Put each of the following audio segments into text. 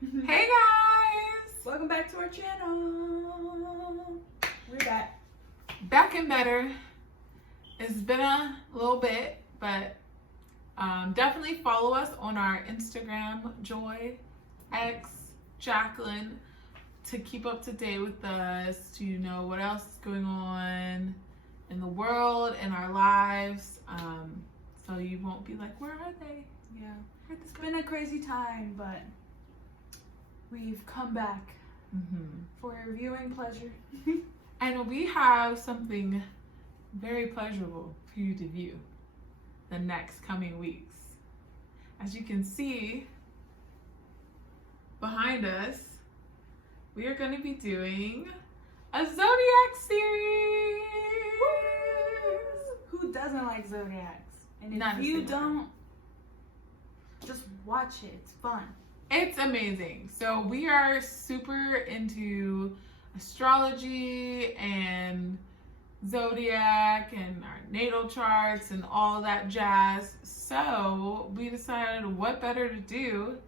Hey guys! Welcome back to our channel. We're back. Back and better. It's been a little bit, but definitely follow us on our Instagram, Joy X Jacqueline, to keep up to date with us, to know what else is going on in the world, in our lives, so you won't be like, where are they? Yeah, it's been a crazy time, but we've come back for your viewing pleasure. And we have something very pleasurable for you to view the next coming weeks. As you can see behind us, we are going to be doing a Zodiac series. Who doesn't like Zodiacs? And if Not a you single don't, just watch it. It's fun. It's amazing. So we are super into astrology and Zodiac and our natal charts and all that jazz. So we decided what better to do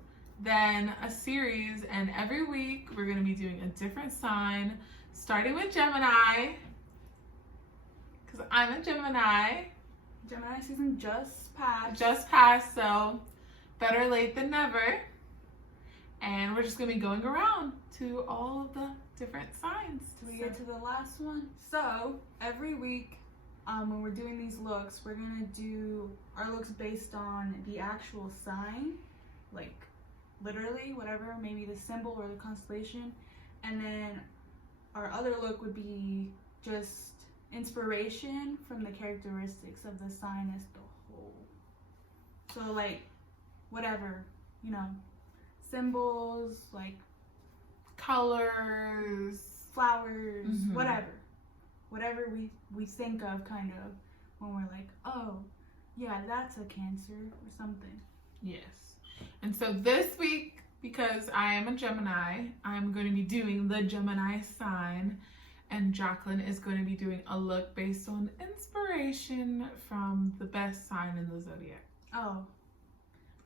than a series, and every week we're going to be doing a different sign, starting with Gemini, because I'm a Gemini. Gemini season just passed, so better late than never. And we're just going to be going around to all of the different signs. Till we get to the last one. So every week when we're doing these looks, we're going to do our looks based on the actual sign, like literally whatever, maybe the symbol or the constellation. And then our other look would be just inspiration from the characteristics of the sign as the whole. So like whatever, you know, symbols, like colors, flowers, whatever we think of, kind of, when we're like, oh yeah, that's a Cancer or something. Yes. And so this week, because I am a Gemini, I'm going to be doing the Gemini sign, and Jacqueline is going to be doing a look based on inspiration from the best sign in the Zodiac. Oh,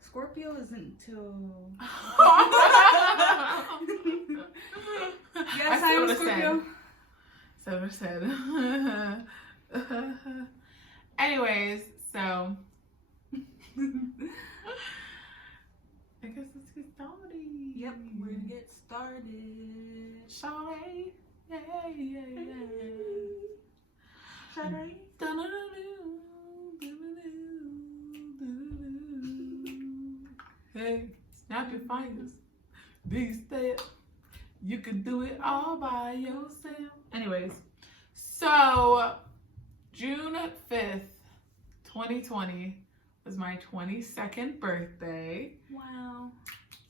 Scorpio isn't till yes, I am Scorpio. So I said. Anyways, so I guess let's get started. Yep, we're gonna get started. Sorry. Yeah. Sorry. Hey, snap your fingers. Big step. You can do it all by yourself. Anyways, so June 5th, 2020 was my 22nd birthday. Wow.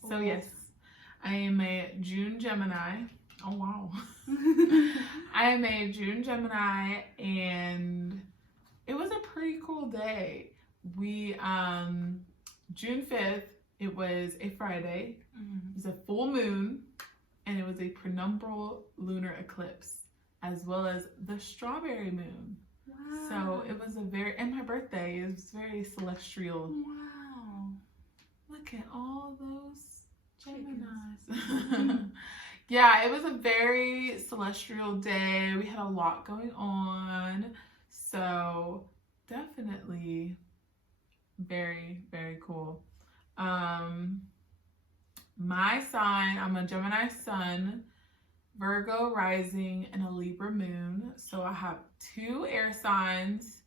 So yes, I am a June Gemini. Oh wow. I am a June Gemini, and it was a pretty cool day. We June 5th, it was a Friday. It was a full moon, and it was a penumbral lunar eclipse, as well as the strawberry moon. Wow. So it was and my birthday is very celestial. Wow. Look at all those Geminis. Yeah, it was a very celestial day. We had a lot going on. So definitely very, very cool. My sign, I'm a Gemini sun, Virgo rising, and a Libra moon. So I have 2 air signs.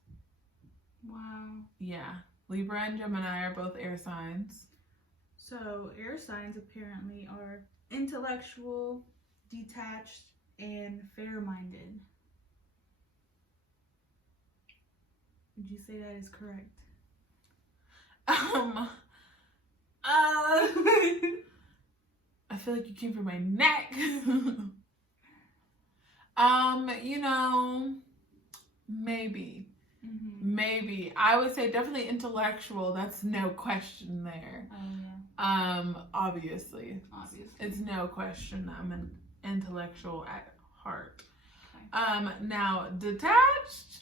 Wow. Yeah, Libra and Gemini are both air signs. So air signs apparently are intellectual, detached, and fair-minded. Would you say that is correct? I feel like you came for my neck. You know, maybe. Maybe. I would say definitely intellectual. That's no question there. Oh yeah. Obviously. It's no question I'm an intellectual at heart. Okay. Now detached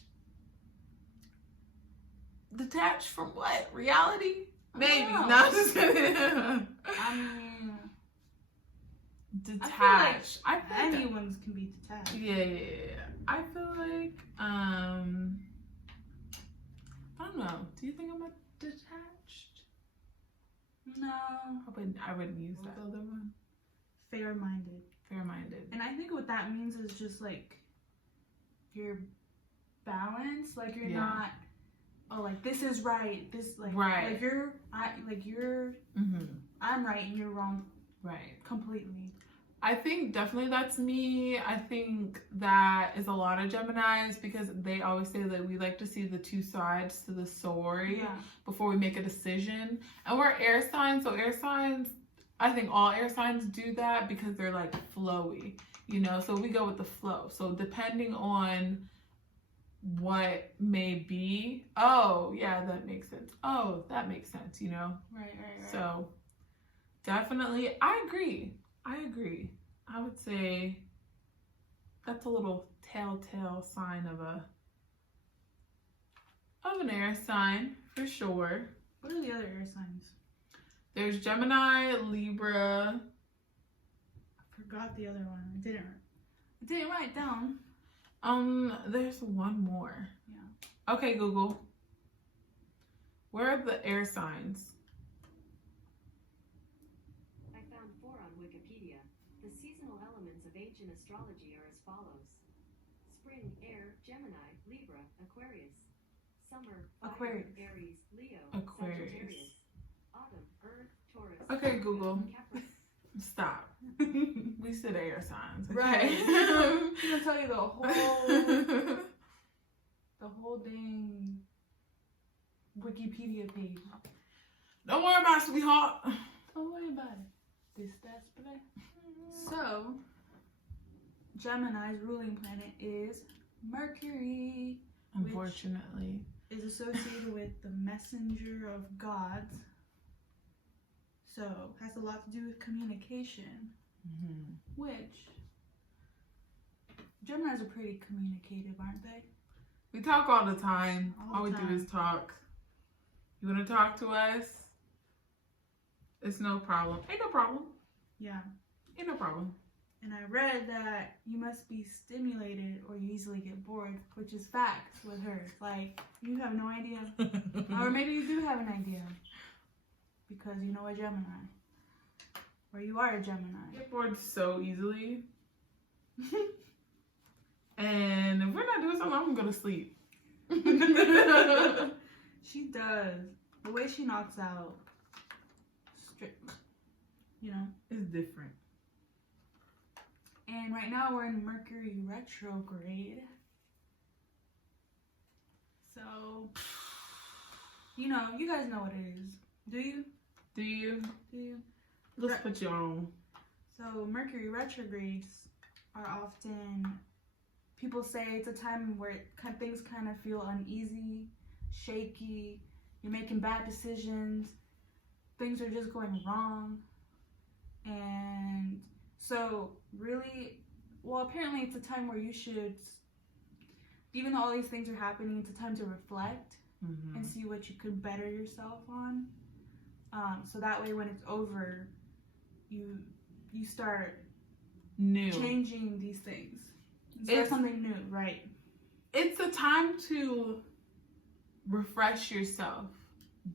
from what? Reality? Maybe. Oh. Not just I mean, detached. I feel like anyone's can be detached. yeah. I feel like I don't know. Do you think I'm a detached? No. I wouldn't use that other one. Fair-minded. Fair-minded. And I think what that means is just like you're balanced. Like you're not. Oh, like this is right. This like right. Like you're. Mm-hmm. I'm right and you're wrong. Right. Completely. I think definitely that's me. I think that is a lot of Geminis because they always say that we like to see the two sides to the story before we make a decision. And we're air signs, so air signs, I think all air signs do that because they're like flowy, you know, so we go with the flow. So depending on what may be, oh, yeah, that makes sense. Oh, that makes sense, you know? Right. So definitely, I agree. I would say that's a little telltale sign of an air sign for sure. What are the other air signs? There's Gemini, Libra. I forgot the other one. I didn't write it down. There's one more. Yeah. Okay, Google. Where are the air signs? Ancient astrology are as follows: spring, air, Gemini, Libra, Aquarius; summer, fire, Aquarius. Aries, Leo, Aquarius. Sagittarius; autumn, earth, Taurus. Okay, Google. Capricorn. Stop. We said air signs. Okay? Right. I'm gonna tell you the whole dang Wikipedia page. Don't worry about it, sweetheart. Don't worry about it. This, that's play. So, Gemini's ruling planet is Mercury. Unfortunately. Is associated with the messenger of gods. So, has a lot to do with communication. Mm-hmm. Which, Geminis are pretty communicative, aren't they? We talk all the time. All we the do time. is talk. You want to talk to us? It's no problem. Ain't no problem. Yeah. Ain't no problem. And I read that you must be stimulated or you easily get bored, which is facts with her. Like, you have no idea. Or maybe you do have an idea. Because you know a Gemini. Or you are a Gemini. I get bored so easily. And if we're not doing something, I'm going to go to sleep. She does. The way she knocks out, you know, It's different. and right now we're in Mercury retrograde. So, you know, you guys know what it is. Do you? Do you? Do you? Let's put you on. So, Mercury retrogrades are often, people say it's a time where things kind of feel uneasy, shaky, you're making bad decisions, things are just going wrong. And so, really, well, apparently it's a time where you should, even though all these things are happening, it's a time to reflect Mm-hmm. and see what you could better yourself on. So that way, when it's over, you start New. changing these things. Start something new, right? It's a time to refresh yourself,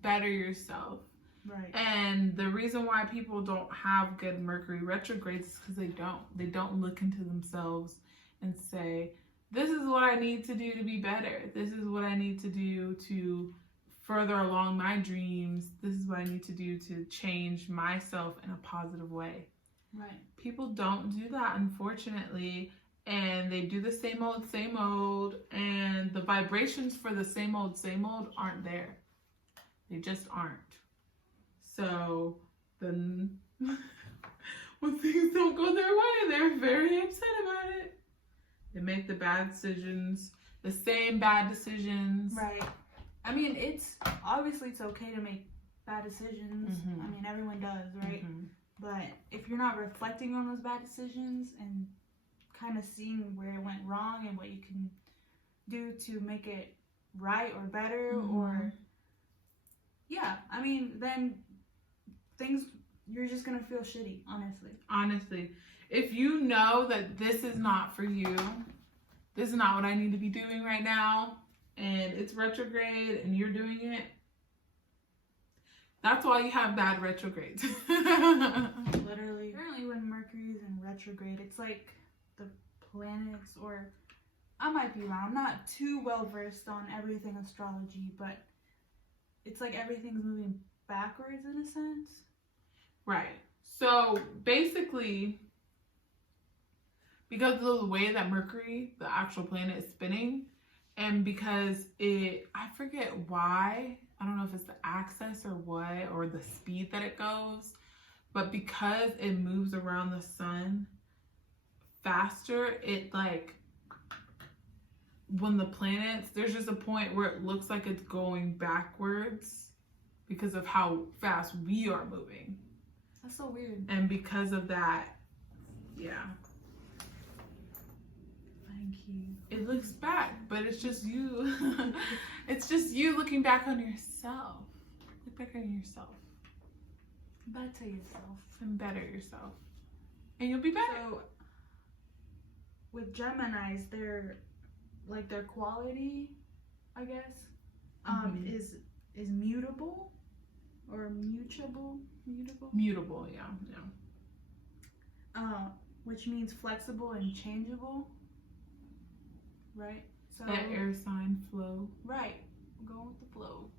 better yourself. Right. And the reason why people don't have good Mercury retrogrades is because they don't look into themselves and say, this is what I need to do to be better. This is what I need to do to further along my dreams. This is what I need to do to change myself in a positive way. Right. People don't do that, unfortunately, and they do the same old, and the vibrations for the same old aren't there. They just aren't. So then when things don't go their way, they're very upset about it. They make the bad decisions, the same bad decisions. Right. I mean, it's okay to make bad decisions. Mhm. I mean, everyone does, right? Mhm. But if you're not reflecting on those bad decisions and kind of seeing where it went wrong and what you can do to make it right or better, Mhm. or, yeah, I mean, then things, you're just gonna feel shitty, honestly. Honestly, if you know that this is not for you, this is not what I need to be doing right now, and it's retrograde and you're doing it, that's why you have bad retrogrades. Literally. Apparently when Mercury is in retrograde, it's like the planets, or I might be wrong, I'm not too well versed on everything astrology, but it's like everything's moving backwards in a sense. Right. So basically, because of the way that Mercury, the actual planet, is spinning, and because I forget why, I don't know if it's the axis or what, or the speed that it goes, but because it moves around the sun faster, it like, when the planets, there's just a point where it looks like it's going backwards because of how fast we are moving. That's so weird. And because of that, yeah. Thank you. It looks bad, but it's just you. It's just you looking back on yourself. Look back on yourself. Better yourself. And better yourself. And you'll be better. So, with Geminis, their quality, I guess, is mutable or mutable. Mutable, yeah. Which means flexible and changeable. Right? So That air sign flow. right. Go with the flow.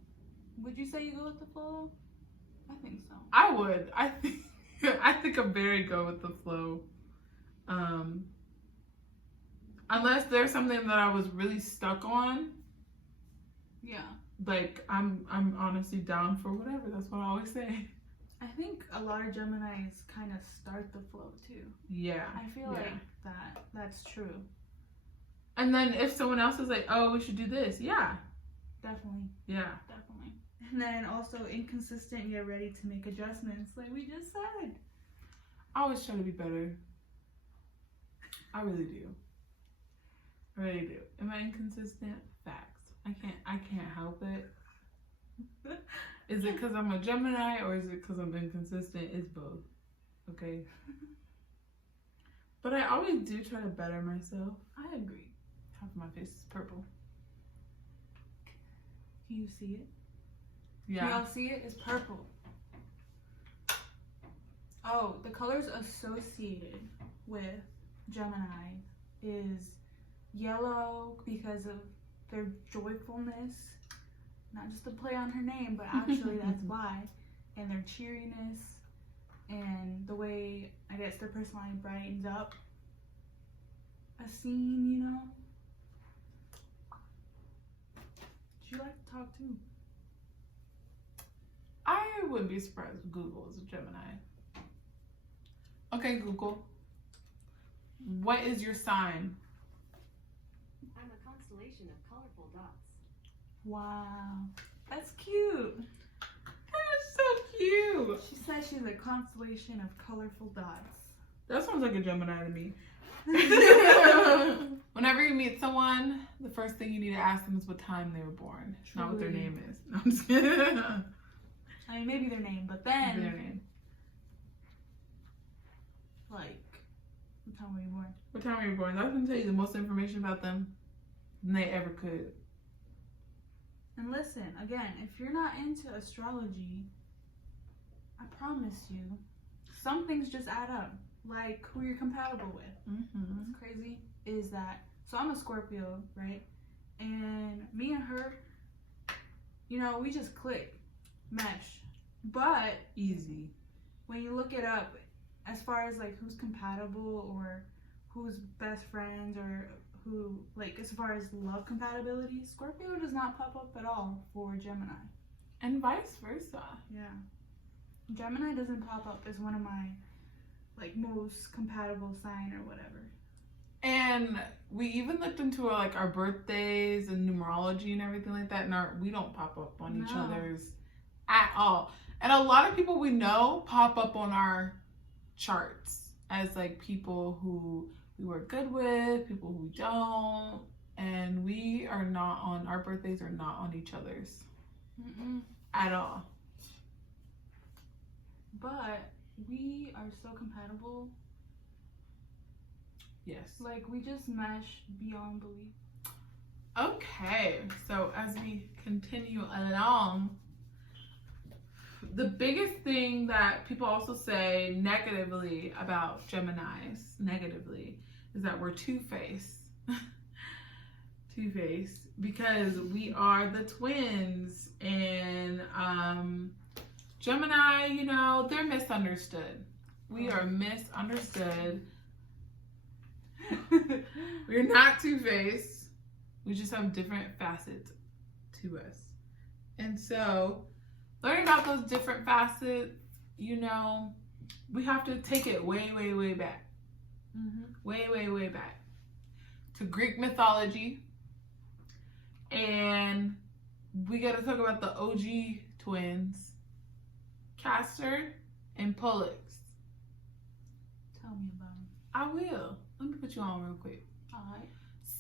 Would you say you go with the flow? I think so. I would. I think I'm very go with the flow. Unless there's something that I was really stuck on. Yeah. Like I'm honestly down for whatever. That's what I always say. I think a lot of Geminis kind of start the flow too. Yeah. I feel like that's true. And then if someone else is like, oh, we should do this. Yeah. Definitely. Yeah. Definitely. And then also inconsistent yet ready to make adjustments, like we just said. I always try to be better. I really do. I really do. Am I inconsistent? Facts. I can't help it. Is it because I'm a Gemini or is it because I'm inconsistent? It's both. Okay. But I always do try to better myself. I agree. Half of my face is purple. Can you see it? Yeah. Y'all see it? It's purple. Oh, the colors associated with Gemini is yellow because of their joyfulness. Not just a play on her name, but actually that's why. And their cheeriness and the way, I guess, their personality brightens up a scene, you know? Would you like to talk too? I wouldn't be surprised if Google is a Gemini. Okay, Google. What is your sign? I'm a constellation of colorful dots. Wow. That's cute. That is so cute. She says she's a constellation of colorful dots. That sounds like a Gemini to me. Whenever you meet someone, the first thing you need to ask them is what time they were born, not what their Truly. name is. No, I'm just kidding. I mean, maybe their name, but then, Their name. like, what time were you born? What time were you born? That's gonna tell you the most information about them than they ever could. And listen, again, if you're not into astrology, I promise you, some things just add up. Like who you're compatible with. Mm-hmm. What's crazy is that, so I'm a Scorpio, right? And me and her, you know, we just click, mesh. But Easy. when you look it up, as far as like who's compatible or who's best friends or who, like, as far as love compatibility, Scorpio does not pop up at all for Gemini. And vice versa. Yeah. Gemini doesn't pop up as one of my, like, most compatible sign or whatever. And we even looked into our birthdays and numerology and everything like that, and we don't pop up on each No. other's at all. And a lot of people we know pop up on our charts as like people who we work good with, people who we don't, and we are not on, our birthdays are not on each other's Mm-mm. at all. But we are so compatible. Yes. Like, we just mesh beyond belief. Okay, so as we continue along, the biggest thing that people also say negatively about Geminis, is that we're two-faced. Two-faced because we are the twins, and Gemini, you know, they're misunderstood. We are misunderstood. We're not two-faced. We just have different facets to us. And so, learning about those different facets, you know, we have to take it way, way, way back. Way, way, way back to Greek mythology. And we got to talk about the OG twins, Castor and Pollux. Tell me about it. I will. Let me put you on real quick. All right.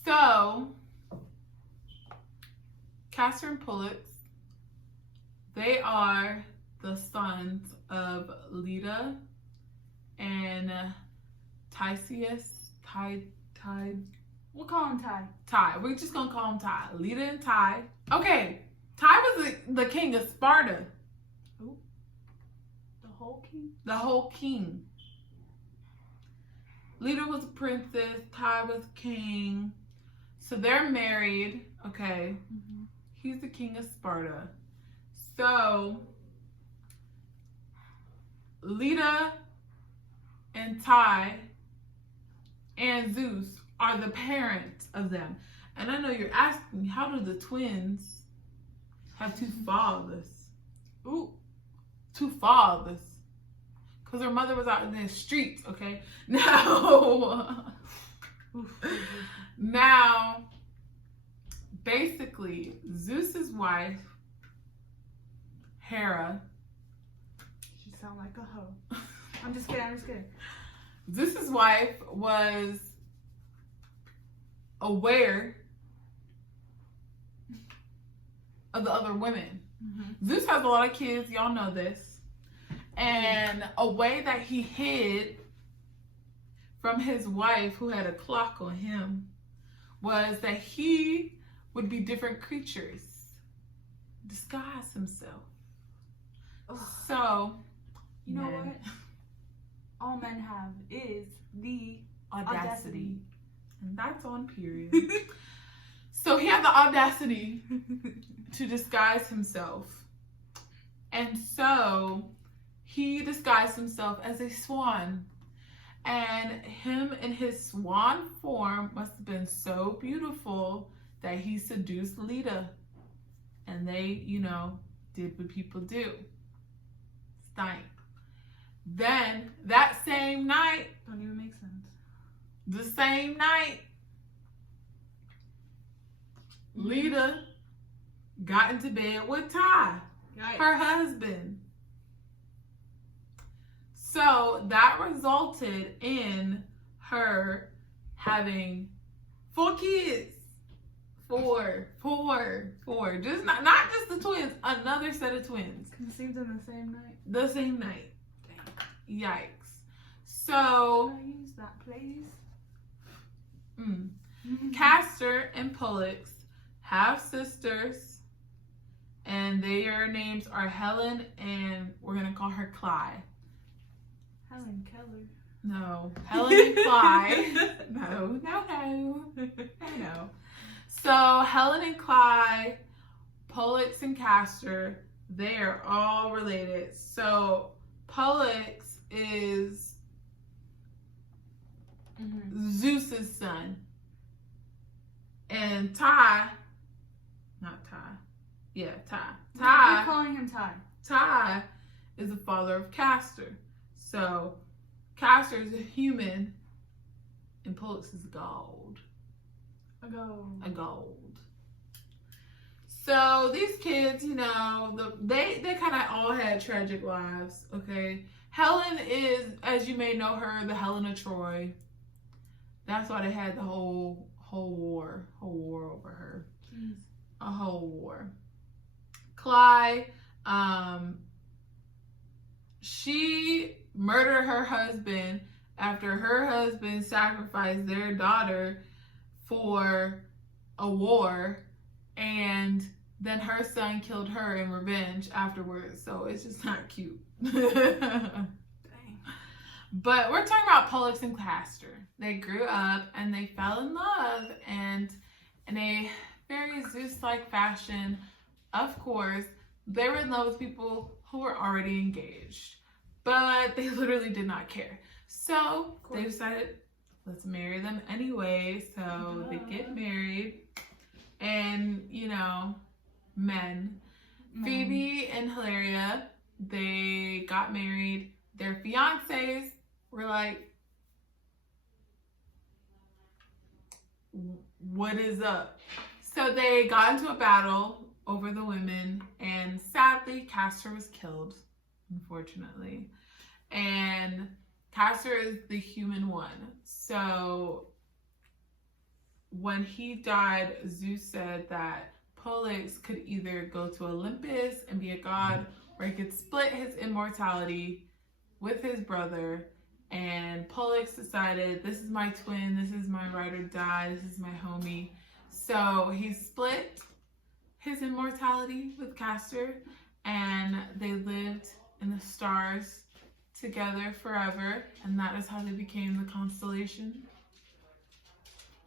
So, Castor and Pollux, they are the sons of Leda and Tysius. We'll call him Ty. Ty. We're just gonna call him Ty. Leda and Ty. Okay, Ty was the king of Sparta. Ooh. The whole king? The whole king. Leda was a princess. Ty was king. So they're married. Okay. He's the king of Sparta. So Leda and Ty and Zeus are the parents of them. And I know you're asking, how do the twins have two fathers? Ooh. Two fathers. Because their mother was out in the streets, okay? Now, basically, Zeus's wife, Hera. She sound like a hoe. I'm just kidding. Zeus's wife was aware of the other women. Zeus has a lot of kids, y'all know this. And a way that he hid from his wife, who had a clock on him, was that he would be different creatures, disguise himself. So, you know what? All men have is the audacity. And that's on period. So he had the audacity to disguise himself. And so he disguised himself as a swan. And him in his swan form must have been so beautiful that he seduced Leda. And they, you know, did what people do. Stank. Then, that same night, don't even make sense. the same night, Leda got into bed with Ty, her husband. So that resulted in her having 4 kids. Four. Just not just the twins, another set of twins. Conceived in the same night. The same night. Yikes. So, Can I use that, please? Castor and Pollux have sisters, and their names are Helen, and we're gonna call her Clyde. Helen Keller. No, Helen and Clyde. No. So Helen and Clyde, Pollux and Castor, they are all related. So Pollux is Zeus's son. And Ty. Ty. We're calling him Ty. Ty is the father of Castor. So Castor is a human and Pollux is gold. A gold. So these kids, you know, they kind of all had tragic lives, okay? Helen is, as you may know her, the Helen of Troy. That's why they had the whole war over her. Jeez. A whole war. Clyde, she murder her husband after her husband sacrificed their daughter for a war, and then her son killed her in revenge afterwards. So it's just not cute. Dang. But we're talking about Pollux and Castor. They grew up and they fell in love, and in a very Zeus-like fashion, of course, they were in love with people who were already engaged. But they literally did not care. So they decided, let's marry them anyway. So they get married. And, you know, men. Phoebe and Hilaria, they got married. Their fiancés were like, what is up? So they got into a battle over the women, and sadly, Castor was killed, unfortunately. And Castor is the human one. So when he died, Zeus said that Pollux could either go to Olympus and be a god, or he could split his immortality with his brother. And Pollux decided, this is my twin, this is my ride or die, this is my homie. So he split his immortality with Castor, and they lived in the stars together forever, and that is how they became the constellation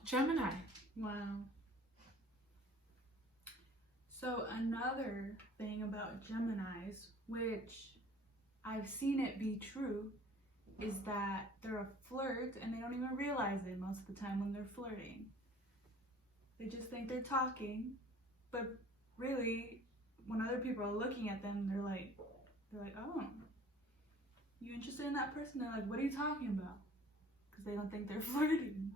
Gemini. Wow. So another thing about Geminis, which I've seen it be true, is that they're a flirt and they don't even realize it most of the time when they're flirting. They just think they're talking, but really, when other people are looking at them, they're like, oh, you interested in that person? They're like, what are you talking about? Because they don't think they're flirting.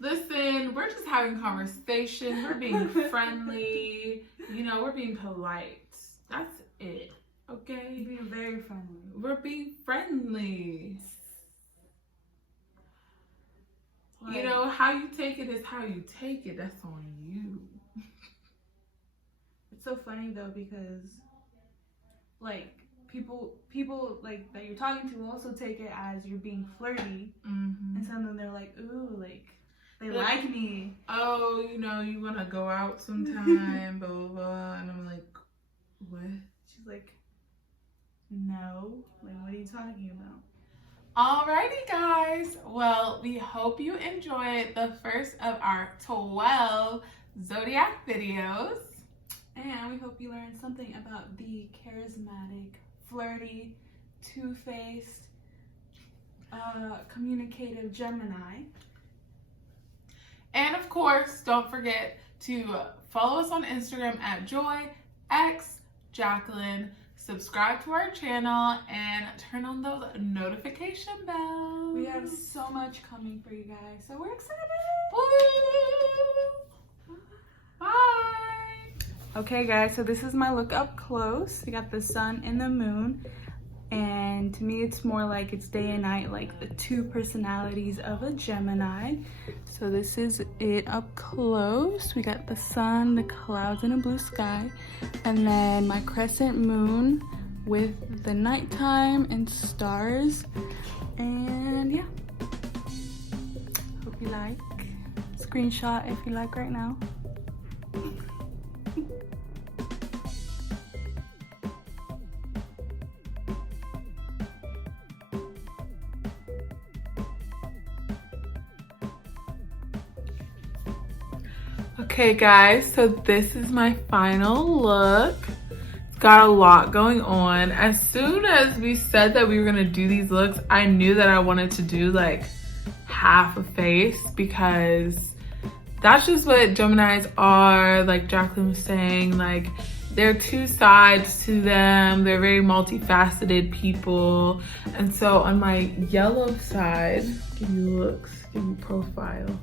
Listen, we're just having conversation. We're being friendly. You know, we're being polite. That's it. Okay? Being very friendly. We're being friendly. Like, you know, how you take it is how you take it. That's on you. it's so funny though, because like people like that you're talking to also take it as you're being flirty, and some of them they're like, ooh, like they like me. Oh, you know, you want to go out sometime, blah, blah, blah. And I'm like, what? She's like, no. Like, what are you talking about? Alrighty, guys. Well, we hope you enjoyed the first of our 12 Zodiac videos. And we hope you learned something about the charismatic, flirty, two-faced, communicative Gemini. And of course, don't forget to follow us on Instagram at joyxjacqueline. Subscribe to our channel and turn on those notification bells. We have so much coming for you guys, so we're excited. Woo! Bye. Okay, guys, so this is my look up close. We got the sun and the moon. And to me, it's more like it's day and night, like the two personalities of a Gemini. So this is it up close. We got the sun, the clouds, and a blue sky. And then my crescent moon with the nighttime and stars. And yeah. Hope you like. Screenshot if you like right now. Okay guys, so this is my final look. It's got a lot going on. As soon as we said that we were gonna do these looks, I knew that I wanted to do like half a face, because that's just what Geminis are. Like Jacqueline was saying, like there are two sides to them. They're very multifaceted people. And so on my yellow side, give you looks, give you profile.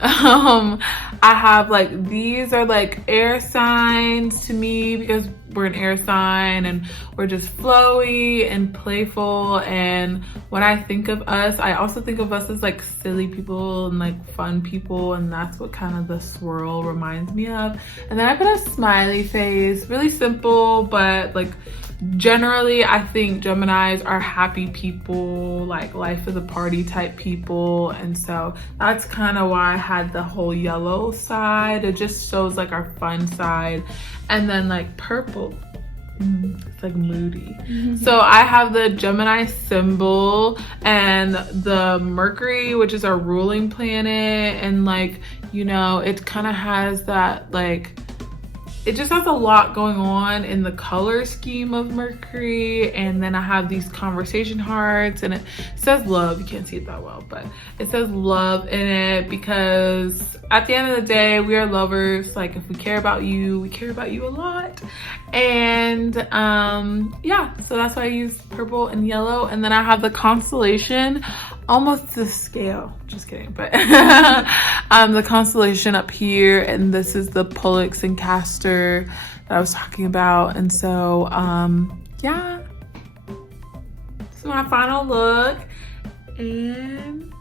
I have like, these are like air signs to me, because we're an air sign and we're just flowy and playful. And when I think of us, I also think of us as like silly people and like fun people, and that's what kind of the swirl reminds me of. And then I put a smiley face, really simple, but like generally I think Geminis are happy people, like life of the party type people, and so that's kind of why I had the whole yellow side. It just shows like our fun side. And then like purple, it's like moody. So I have the Gemini symbol and the Mercury, which is our ruling planet, and like, you know, it kind of has that like, it just has a lot going on in the color scheme of Mercury. And then I have these conversation hearts, and it says love. You can't see it that well, but it says love in it because at the end of the day, we are lovers. Like if we care about you, we care about you a lot. And yeah, so that's why I use purple and yellow. And then I have the constellation, almost the scale, just kidding, but the constellation up here, and this is the Pollux and Castor that I was talking about. And so yeah, this is my final look, and